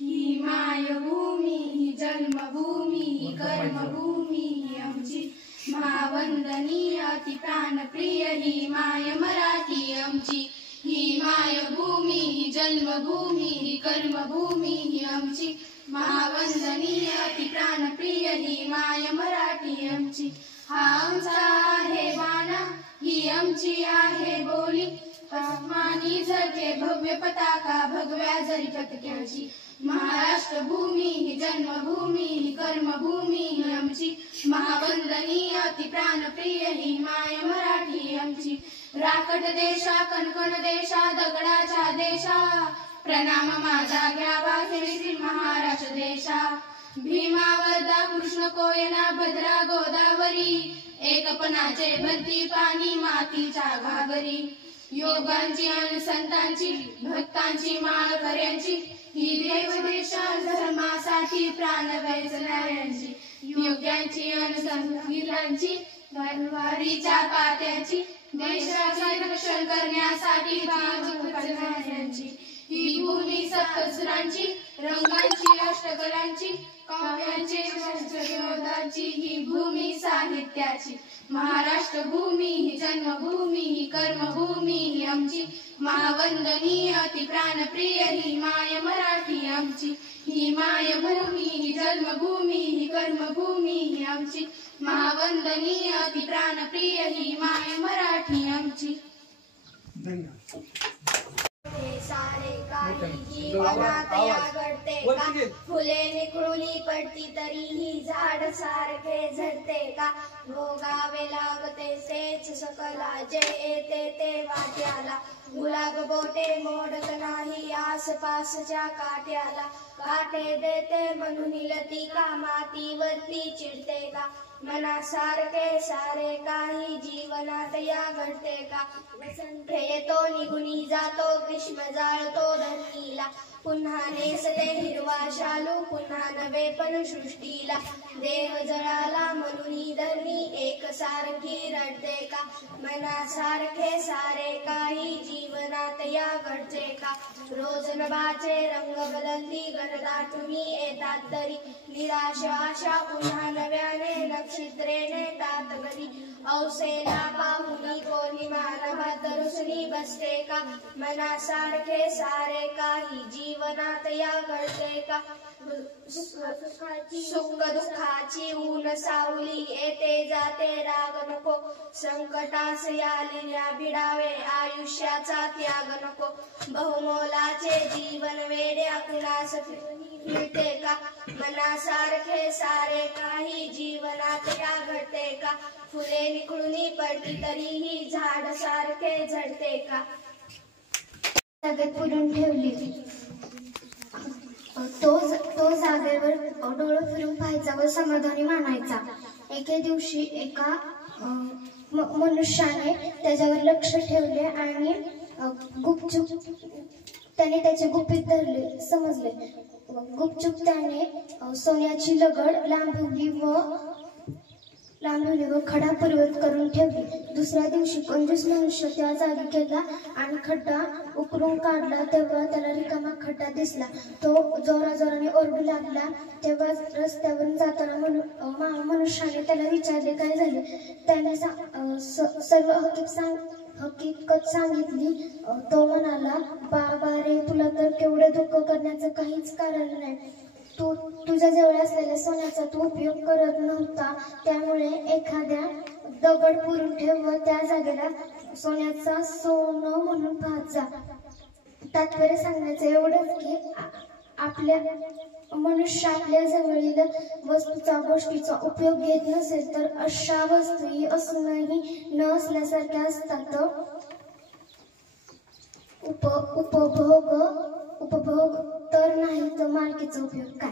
ही मायभूमी ही जन्मभूमी ही कर्मभूमी ही आमची महावंदनीय अति प्राणप्रिय ही माय मराठी आमची। ही मायभूमी ही जन्मभूमी ही कर्मभूमी ही आमची महावंदनीय अति प्राणप्रिय ही माय मराठी आमची। हा आमचा आहे बाणा ही आमची आहे बोली आसमानी झळके भव्य पताका भगव्या जरी पताक्याची। महाराष्ट्र भूमी ही जन्मभूमी ही कर्मभूमी ही आमची महावंदनीय अति प्राणप्रिय ही माय मराठी आमची। राकट देशा कणकण देशा दगडाच्या देशा प्रणाम माझा घ्यावा श्री महाराष्ट्र देशा। भीमा वर्धा कृष्ण कोयना भद्रा गोदावरी एकपणाचे भरती पाणी मातीच्या घागरी। योगांची आणि संतांची भक्तांची माळकऱ्यांची ही देव देशा धर्मासाठी प्राण वेचणाऱ्यांची। योग्यांची आणि संतांची वारीच्या पात्याची देशाचे रक्षण करण्यासाठी जीव करणाऱ्यांची। ही भूमी सप्तसुरांची रंगांची अष्टकलांची काव्यांची शस्त्रयोधांची ही भूमी साहित्याची। महाराष्ट्र भूमी ही जन्मभूमी ही कर्मभूमी ही आमची महावंदनीय अति प्राणप्रिय ही माय मराठी आमची। ही मायभूमी ही जन्मभूमी ही कर्मभूमी ही आमची महावंदनीय अति प्राणप्रिय ही माय मराठी आमची। सारे काही जीवनात या घडते का फुले निखळून पडती तरीही झाड सारखे झडते का। भोगावे लागते तेच सकला जे येते ते वाट्याला गुलाब बोटे मोडत नाही आसपासच्या काट्याला। काटे देते म्हणून लतिका मातीवरती चिडते का मनासारखे सारे काही जीवनात या घडते का। वसंत येतो निघून जातो ग्रीष्म जाळतो धरतीला पुन्हा नेसते हिरवा शालू पुन्हा नवे पण सृष्टीला। देह जळाला म्हणून धरणी एक सारखी रडते का मनासारखे सारे काही जीवनात या घडते का। रोज नभाचे रंग बदलती गणदाटून येतात तरी निराश आशा पुन्हा नव्याने नक्षत्रेने तात गती। औसेला पाहुनी पौर्णिमा नभात रुसणी बसते का मनासारखे सारे काही जीवनात या घडते का। सुख दुःखाची ऊन सावली येते जाते राग नको संकटास आलेल्या भिडावे आयुष्याचा त्याग नको। बहुमोलाचे जीवन वेड्या कुणास मिळते का मनासारखे सारे काही जीवनात या घडते का। फुले निखळून पडती तरीही झाड सारखे झडते का। जागेत पुरून ठेवली तो जागेवर डोळं फिरून पाहायचा व समाधानी मानायचा। एके दिवशी एका मनुष्याने त्याच्यावर लक्ष ठेवले आणि गुपचूप त्याने त्याचे गुपित धरले समजले। गुपचूप त्याने सोन्याची लगड लांबवली व खडा पर्वत करून ठेवली। दुसऱ्या दिवशी कंजूस मनुष्य त्या जागी गेला आणि खड्डा उकरून काढला तेव्हा त्याला रिकामा खड्डा दिसला। तो जोराजोराने ओरडू लागला तेव्हा रस्त्यावरून जाताना मनुष्याने त्याला विचारले काय झाले। त्याने सर्व हकीकत सांगितली। तो म्हणाला बाबा रे तुला तर केवढे दुःख करण्याचं काहीच कारण नाही। तू तुझ्या जवळ असलेल्या सोन्याचा तू उपयोग करत नव्हता त्यामुळे एखाद्या दगड पुरून ठेव व त्या जागेला सोन्याचा सोनं म्हणून पाहत जा। तात्पर्य सांगण्याचं एवढंच की मनुष्य आपल्या जवळील वस्तूचा गोष्टीचा उपयोग घेत नसेल तर अशा वस्तूही असूनही न असल्यासारख्या असतात। उपभोग तर नाही तर मालकीचा उपयोग काय।